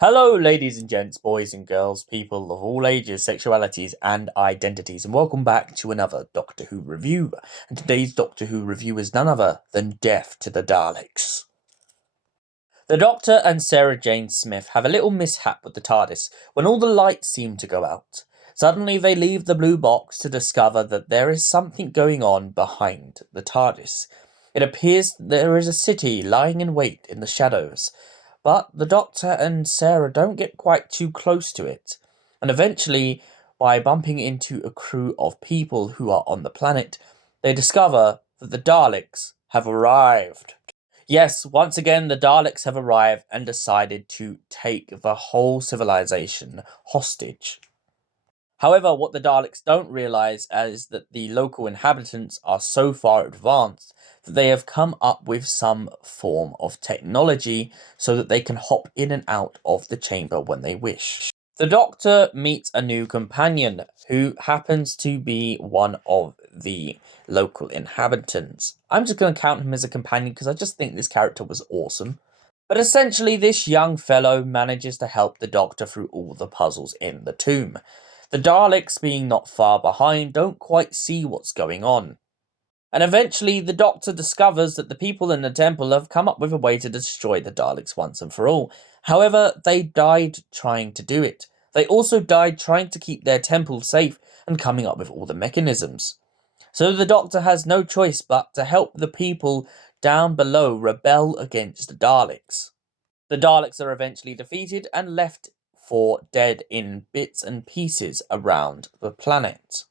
Hello, ladies and gents, boys and girls, people of all ages, sexualities, and identities, and welcome back to another Doctor Who review. And today's Doctor Who review is none other than Death to the Daleks. The Doctor and Sarah Jane Smith have a little mishap with the TARDIS when all the lights seem to go out. Suddenly they leave the blue box to discover that there is something going on behind the TARDIS. It appears that there is a city lying in wait in the shadows, but the Doctor and Sarah don't get quite too close to it, and eventually, by bumping into a crew of people who are on the planet, they discover that the Daleks have arrived. Yes, once again, the Daleks have arrived and decided to take the whole civilization hostage. However, what the Daleks don't realize is that the local inhabitants are so far advanced that they have come up with some form of technology so that they can hop in and out of the chamber when they wish. The Doctor meets a new companion who happens to be one of the local inhabitants. I'm just going to count him as a companion because I just think this character was awesome. But essentially, this young fellow manages to help the Doctor through all the puzzles in the tomb. The Daleks, being not far behind, don't quite see what's going on. And eventually, the Doctor discovers that the people in the temple have come up with a way to destroy the Daleks once and for all. However, they died trying to do it. They also died trying to keep their temple safe and coming up with all the mechanisms. So the Doctor has no choice but to help the people down below rebel against the Daleks. The Daleks are eventually defeated and left for dead in bits and pieces around the planet.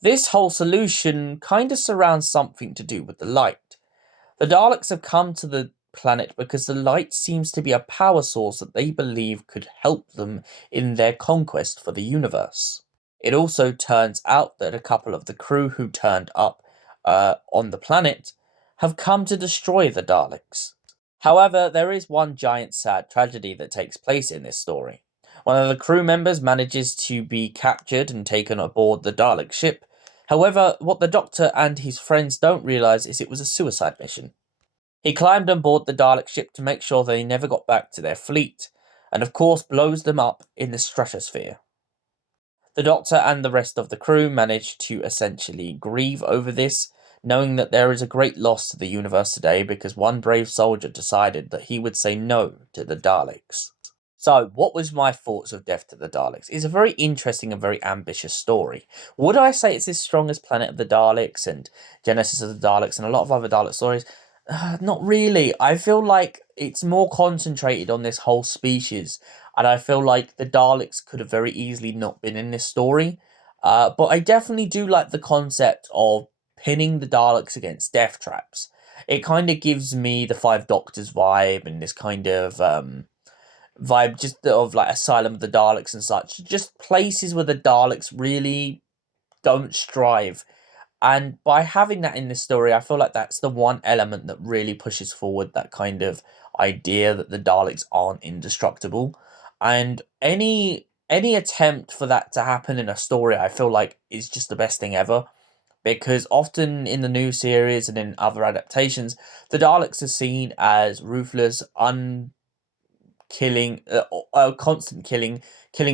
This whole solution kind of surrounds something to do with the light. The Daleks have come to the planet because the light seems to be a power source that they believe could help them in their conquest for the universe. It also turns out that a couple of the crew who turned up on the planet have come to destroy the Daleks. However, there is one giant sad tragedy that takes place in this story. One of the crew members manages to be captured and taken aboard the Dalek ship. However, what the Doctor and his friends don't realise is it was a suicide mission. He climbed on board the Dalek ship to make sure they never got back to their fleet, and of course blows them up in the stratosphere. The Doctor and the rest of the crew manage to essentially grieve over this, knowing that there is a great loss to the universe today because one brave soldier decided that he would say no to the Daleks. So, what was my thoughts of Death to the Daleks? It's a very interesting and very ambitious story. Would I say it's as strong as Planet of the Daleks and Genesis of the Daleks and a lot of other Dalek stories? Not really. I feel like it's more concentrated on this whole species, and I feel like the Daleks could have very easily not been in this story. But I definitely do like the concept of pinning the Daleks against death traps. It kind of gives me the Five Doctors vibe and this kind of vibe just of like Asylum of the Daleks and such. Just places where the Daleks really don't strive. And by having that in this story, I feel like that's the one element that really pushes forward that kind of idea that the Daleks aren't indestructible. And any attempt for that to happen in a story, I feel like is just the best thing ever. Because often in the new series and in other adaptations, the Daleks are seen as ruthless, constant killing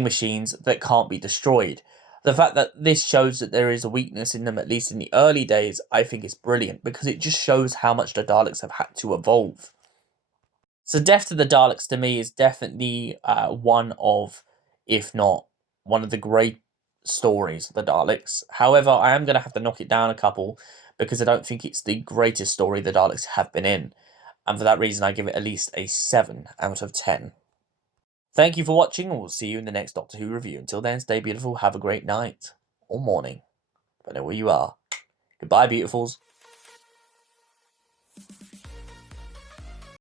machines that can't be destroyed. The fact that this shows that there is a weakness in them, at least in the early days, I think is brilliant because it just shows how much the Daleks have had to evolve. So Death to the Daleks to me is definitely one of, if not one of the great stories of the Daleks. However, I am going to have to knock it down a couple because I don't think it's the greatest story the Daleks have been in. And for that reason, I give it at least a 7 out of 10. Thank you for watching, and we'll see you in the next Doctor Who review. Until then, stay beautiful, have a great night, or morning, depending where you are. Goodbye, beautifuls.